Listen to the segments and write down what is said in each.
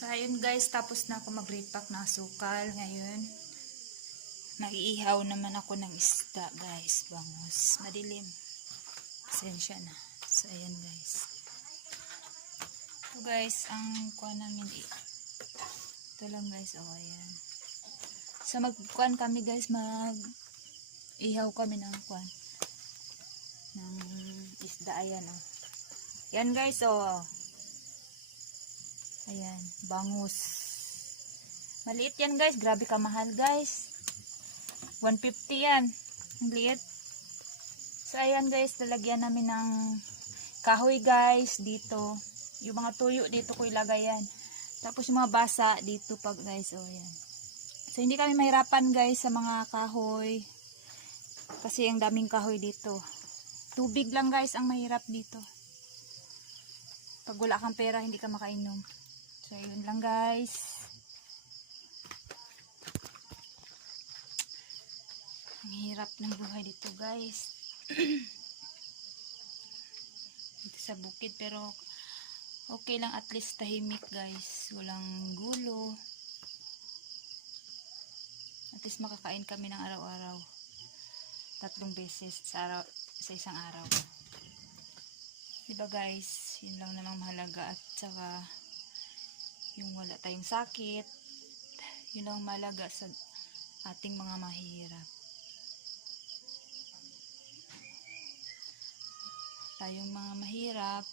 So, ayun guys, tapos na ako mag-repack ng asukal. Ngayon, mag-iihaw naman ako ng isda guys. Bangus. Madilim. Pasensya na. So, ayan guys. Ito guys, ang kuha namin. Ito lang guys. O, ayan. So, mag-kuhan kami guys. Mag-ihaw kami ng kuhan. Ng isda. Ayan o. Yan guys o. Ayan, bangus. Maliit yan guys. Grabe kamahal guys. 150 yan. Ang liit. So ayan guys, lalagyan namin ng kahoy guys dito. Yung mga tuyo dito ko ilagay yan. Tapos yung mga basa dito pag guys. Oh, ayan. So hindi kami mahirapan guys sa mga kahoy. Kasi ang daming kahoy dito. Tubig lang guys ang mahirap dito. Pag wala kang pera, hindi ka makainom. So, yun lang guys. Ang hirap ng buhay dito guys. Dito sa bukid, pero okay lang, at least tahimik guys. Walang gulo. At least makakain kami ng araw-araw. 3 beses sa isang araw. Diba guys? Yun lang namang mahalaga. At saka yung wala tayong sakit, yun ang malaga sa ating mga mahirap. Tayong mga mahirap,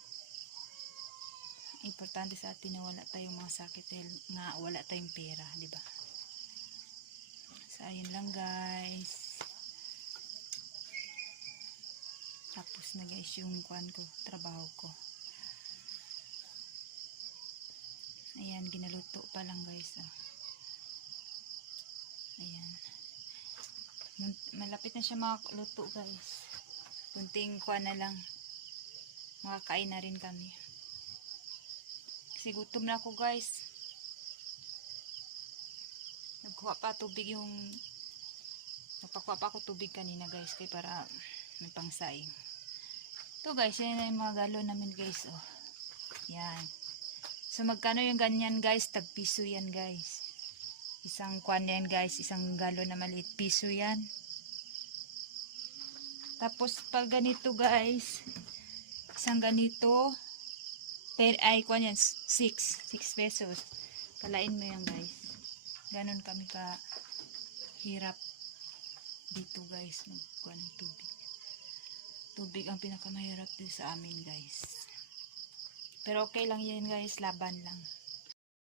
importante sa atin na wala tayong mga sakit dahil nga wala tayong pera, di ba? So ayun lang guys. Tapos na guys yung kuan ko, trabaho ko. Ayan, ginaluto pa lang guys. Oh. Ayan. Malapit na siya makaluto guys. Kunting kuha na lang. Makakain na rin kami. Kasi gutom na ako guys. Nagkuha pa tubig yung... Nagpakuha pa ako tubig kanina guys. Kaya para may pangsaing. Ito guys, yan yung mga galon namin guys. Oh. Yan. So, magkano yung ganyan guys? Tag-piso yan guys. Isang kwan yan guys. Isang galon na maliit. Piso yan. Tapos, pag ganito guys, isang ganito, kwan yan, 6 pesos. Kalain mo yan guys. Ganon kami ka hirap dito guys. Magkuhan ng tubig. Tubig ang pinakamahirap dito sa amin guys. Pero okay lang yan guys, laban lang.